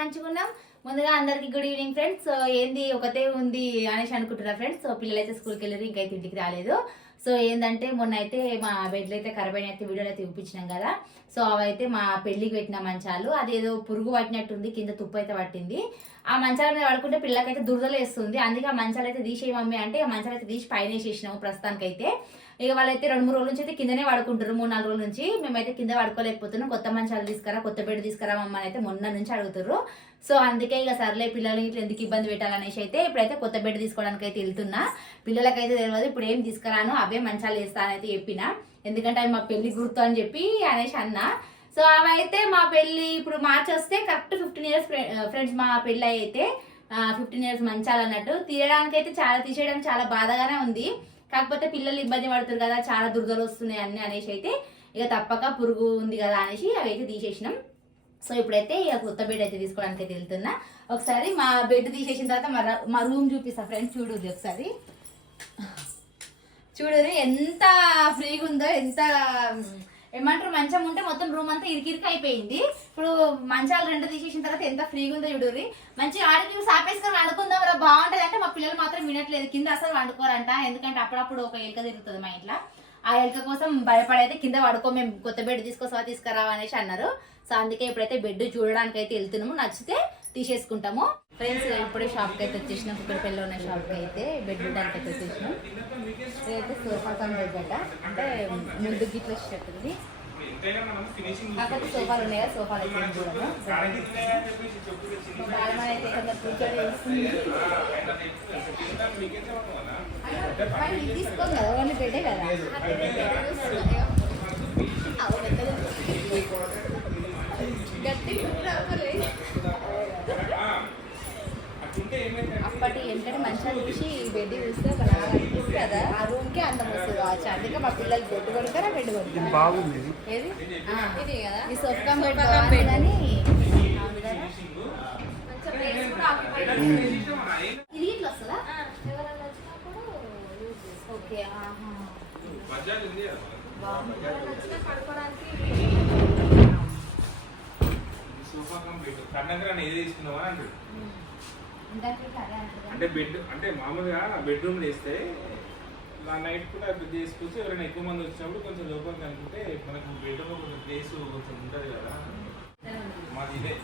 మంచిగా ఉన్నాం. ముందుగా అందరికి గుడ్ ఈవినింగ్ ఫ్రెండ్స్. సో ఏంది ఒకటే ఉంది అనేసి అనుకుంటున్నా ఫ్రెండ్స్. సో పిల్లలు అయితే స్కూల్కి వెళ్ళారు, ఇంకైతే ఇంటికి రాలేదు. సో ఏంటంటే మొన్న అయితే మా బెడ్లు అయితే ఖరాబ్ అయిన అయితే వీడియోలు అయితే చూపించినాం కదా. సో అవైతే మా పెళ్లికి పెట్టిన మంచాలు, అదేదో పురుగు పట్టినట్టుంది, కింద తుప్పు అయితే పట్టింది. ఆ మంచాల మీద పడుకుంటే పిల్లకైతే దురదలు వేస్తుంది. అందుకే ఆ మంచాలు అయితే తీసేయి మమ్మీ అంటే ఆ మంచాలు అయితే తీసి పైన వేసేసినాము ప్రస్తుతానికైతే. ఇక వాళ్ళైతే 2-3 రోజుల నుంచి అయితే కిందనే పడుకుంటారు. 3-4 రోజుల నుంచి మేమైతే కింద పడుకోలేకపోతున్నాం. కొత్త మంచాలు తీసుకురా, కొత్త బెడ్ తీసుకురా మమ్మల్ని అయితే మొన్న నుంచి అడుగుతారు. సో అందుకే ఇక సర్లే పిల్లలు ఇట్లా ఎందుకు ఇబ్బంది పెట్టాలనేసి అయితే ఇప్పుడైతే కొత్త బెడ్ తీసుకోవడానికి అయితే వెళ్తున్నా. పిల్లలకైతే తెలియదు ఇప్పుడు ఏం తీసుకురాను, అవే మంచాలు వేస్తానైతే చెప్పిన. ఎందుకంటే అవి మా పెళ్లి గుర్తు అని చెప్పి అనేసి అన్నా. సో అవి అయితే మా పెళ్లి ఇప్పుడు మార్చి వస్తే కరెక్ట్ 15 ఇయర్స్ ఫ్రెండ్స్ మా పెళ్ళి అయితే 15 ఇయర్స్ మంచాలు అన్నట్టు. తీసేయడానికి చాలా బాధగానే ఉంది. కాకపోతే పిల్లలు ఇబ్బంది పడుతుంది కదా, చాలా దురదలు వస్తున్నాయి అన్ని అనేసి అయితే ఇక తప్పక పురుగు ఉంది కదా అనేసి అవి అయితే తీసేసినాం. సో ఇప్పుడైతే ఇక కొత్త బెడ్ అయితే తీసుకోవడానికి అయితే వెళ్తున్నా. ఒకసారి మా బెడ్ తీసేసిన తర్వాత మా రూమ్ చూపిస్తా ఫ్రెండ్స్. చూడుది ఒకసారి, చూడరు ఎంత ఫ్రీగా ఉందో, ఎంత ఏమంటారు మంచం ఉంటే మొత్తం రూమ్ అంతా ఇరికిరికి అయిపోయింది. ఇప్పుడు మంచాలు 2 తీసేసిన తర్వాత ఎంత ఫ్రీగా ఉందో చూడరి. మంచిగా ఆడికి సాపేసుకొని వండుకుందాం రా బాగుంటది అంటే మా పిల్లలు మాత్రం వినట్లేదు. కింద అసలు వండుకోరంట. ఎందుకంటే అప్పుడప్పుడు ఒక ఎలుక తిరుగుతుంది మా ఇంట్లో. ఆ ఎలుక కోసం భయపడైతే కింద పడుకో, మేము కొత్త బెడ్ తీసుకురా అనేసి అన్నారు. సో అందుకే ఇప్పుడైతే బెడ్ చూడడానికి అయితే వెళ్తున్నాము. నచ్చితే తీసేసుకుంటాము ఫ్రెండ్స్. ఇప్పుడే షాప్కి అయితే వచ్చేసినాం. కుక్కడపల్లిలో ఉన్న షాప్కి అయితే బెడ్ చూడడానికి అయితే వచ్చేసినాం. ఇదైతే సోఫా కమ్ బెడ్ అట, అంటే ముందు గిట్లు వచ్చేటట్టుంది. కాకపోతే సోఫాలు ఉన్నాయి కదా, సోఫాలు అయితే చూడము. బాగా అయితే కూర్చొని తీసుకోం కదా, ఓన్లీ బెడ్డే కదా. గట్టి అప్పటి ఎందుకంటే మంచిగా చూసి బెడ్ చూస్తే ఒక లాగా అనిపిస్తుంది కదా, ఆ రూమ్ కి అందం వస్తుంది కావచ్చు. అందుకే మా పిల్లలు బెడ్ కొడతారా, బెడ్ కొడతారు. ఏది ఇది కదా, ఈ సోఫా బెడ్ కానీ ఇది ఇట్లా వస్తుందా? ఎవరైనా వచ్చినప్పుడు ఓకే. అంటే బెడ్ అంటే మామూలుగా బెడ్రూమ్ వేస్తే నైట్ కూడా బెడ్ చేసుకోవచ్చు. ఎవరైనా ఎక్కువ మంది వచ్చినప్పుడు కొంచెం లోపలికి అనుకుంటే మనకు బెడ్రూమ్ కొంచెం ప్లేస్ కొంచెం ఉంటుంది కదా. మాది ఇదే.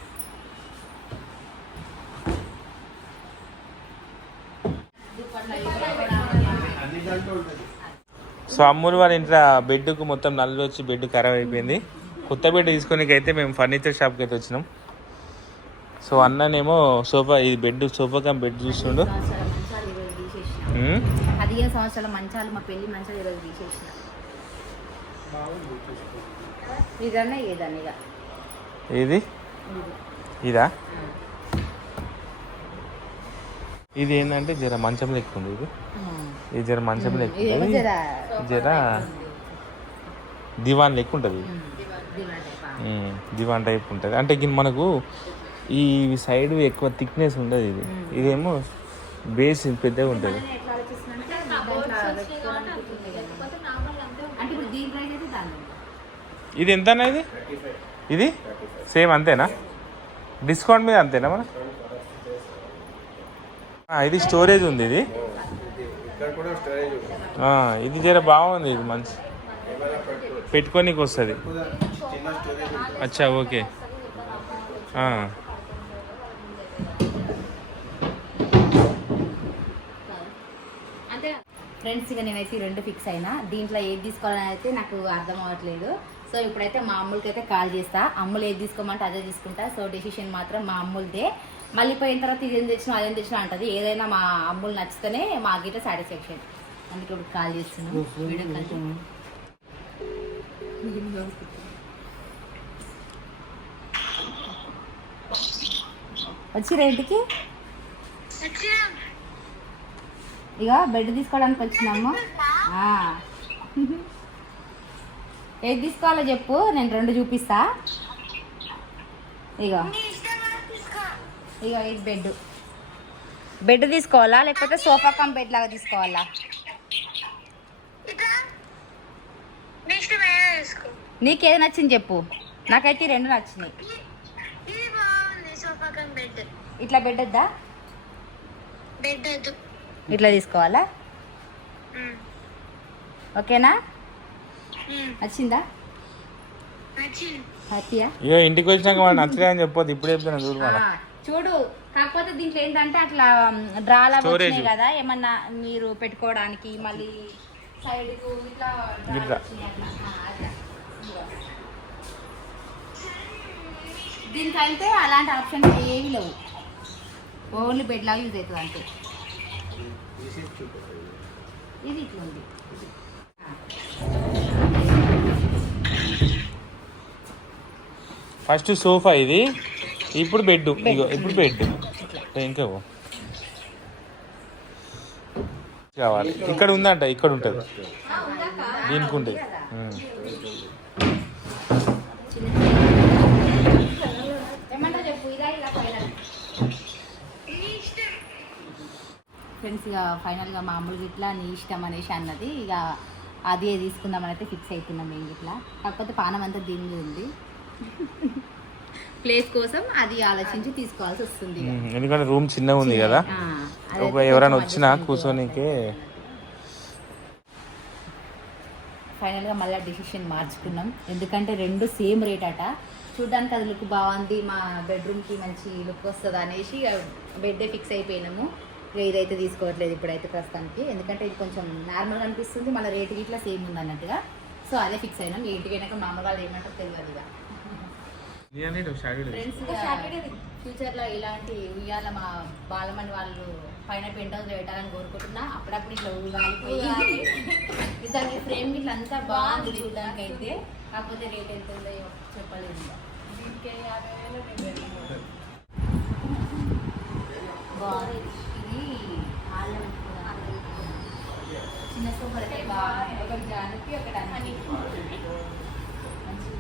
సో అమ్ములు వాళ్ళ ఇంట్లో బెడ్కు మొత్తం నల్లు వచ్చి బెడ్ ఖరాబ్ అయిపోయింది. కొత్త బెడ్ తీసుకోనికి అయితే మేము ఫర్నిచర్ షాప్కి అయితే వచ్చినాం. సో అన్ననేమో సోఫా, ఇది బెడ్ సోఫా కమ్ బెడ్ చూస్తుండు. 15 సంవత్సరాల మంచాలు, మా పెళ్లి మంచాలు ఈరోజు తీసేసిన. ఇదన్నా ఏదన్నా ఇక ఏది ఇదా? ఇది ఏంటంటే జర మంచం లెక్క ఉంది. ఇది జర మంచం లెక్క ఉంటుంది, జర దివాన్ లెక్క ఉంటుంది. దివాన్ టైప్ ఉంటుంది. అంటే మనకు ఈ సైడ్ ఎక్కువ థిక్నెస్ ఉండదు. ఇదేమో బేస్ పెద్దగా ఉంటుంది. ఇది ఎంత అన్న? ఇది సేమ్ అంతేనా? డిస్కౌంట్ మీద అంతేనా మన? ఇది స్టోరేజ్ ఉంది. ఇది జర బాగుంది. ఇది మంచి పెట్టుకోనికి వస్తుంది. అచ్చా ఓకే. ఫ్రెండ్స్ ఇక నేనైతే 2 ఫిక్స్ అయినా. దీంట్లో ఏది తీసుకోవాలని అయితే నాకు అర్థం అవ్వట్లేదు. సో ఇప్పుడైతే మా అమ్ములకి అయితే కాల్ చేస్తా. అమ్ములు ఏది తీసుకోమంటే అదే తీసుకుంటా. సో డెసిషన్ మాత్రం మా అమ్ములదే. మళ్ళీ పోయిన తర్వాత ఇదేం తెచ్చినా అదేం తెచ్చినా అంటది. ఏదైనా మా అమ్ములు నచ్చితేనే మా గిట్ట సాటిస్ఫాక్షన్. అందుకే ఇప్పుడు కాల్ చేస్తున్నాను. వీడియో కాల్ వచ్చి రేంటికి ఇక బెడ్ తీసుకోవడానికి వచ్చినాము. ఏది తీసుకోవాలో చెప్పు, నేను 2 చూపిస్తా. ఇక ఇది బెడ్ తీసుకోవాలా లేకపోతే సోఫా కమ్ బెడ్ లాగా తీసుకోవాలా? నీకేది నచ్చింది చెప్పు. నాకైతే 2 నచ్చినాయి. ఇట్లా బెడ్ వద్దా? బెడ్ వద్దు. ఇట్లా తీసుకోవాలా? ఓకేనా? నచ్చిందా? హ్యాపీయా? ఇక ఇంటికి వచ్చినాక వాడు నచ్చలే అని చెప్పొద్దు, ఇప్పుడు చెప్తాను చూడు మన. చూడు, కాకపోతే దీంట్లో ఏంటంటే అట్లా డ్రాలా వచ్చినాయి కదా, ఏమన్నా మీరు పెట్టుకోవడానికి మళ్ళీ సైడ్ కు ఇట్లా ఇట్లా. దీనికైతే అలాంటి ఆప్షన్స్ ఏవి లేవు, ఓన్లీ బెడ్ లాగా యూజ్ అవుతుంది అంతే. ఇది ఇట్లా ఉంది. ఫస్ట్ సోఫా ఇది, ఇప్పుడు బెడ్. ఇగో ఇప్పుడు బెడ్ ఇంకా కావాలి. ఇక్కడ ఉందంట, ఇక్కడ ఉంటుంది, దీనికి ఉంటుంది. ఫ్రెండ్స్ ఇక ఫైనల్గా మామూలుగా ఇట్లా నీ ఇష్టం అనేసి అన్నది, ఇక అదే తీసుకుందామని అయితే ఫిక్స్ అవుతున్నాం మేము ఇట్లా. కాకపోతే పానం అంతా దీని మీద ఉంది, ప్లేస్ కోసం అది ఆలోచించి తీసుకోవాల్సి వస్తుంది. ఎందుకంటే రూమ్ చిన్నగా ఉంది కదా, ఎవరైనా వచ్చినా కూర్చోనికే. ఫైనల్గా మళ్ళీ డెసిషన్ మార్చుకున్నాం, ఎందుకంటే రెండు సేమ్ రేట్ అట. చూడ్డానికి అది లుక్ బాగుంది, మా బెడ్రూమ్కి మంచి లుక్ వస్తుంది అనేసి బెడ్డే ఫిక్స్ అయిపోయినాము. ఇదైతే తీసుకోవట్లేదు ఇప్పుడైతే ప్రస్తుతానికి, ఎందుకంటే ఇది కొంచెం నార్మల్గా అనిపిస్తుంది, మళ్ళీ రేటు ఇట్లా సేమ్ ఉంది అన్నట్టుగా. సో అదే ఫిక్స్ అయినాం. ఇంటికి అయినాక మామూలుగా ఏమంటారు తెలియదు. ఇక ఫ్రెండ్స్ ఫ్యూచర్లో ఇలాంటి ఉయ్యాల మా బాలమని వాళ్ళు పైన పెంట్ హౌస్ పెట్టాలని కోరుకుంటున్నా. అప్పుడప్పుడు ఇట్లా ఉయ్యాలిపోయి దానికి ఫ్రేమ్ ఇట్లా అంతా బాగుంది చూడడానికి అయితే. కాకపోతే రేట్ ఎంత ఉందో చెప్పలేదు. బాగుంది ఇది, చిన్న సోఫా అయితే బాగుంది, ఒకటి జానకి ఒకటి అన్నీ మంచిగా.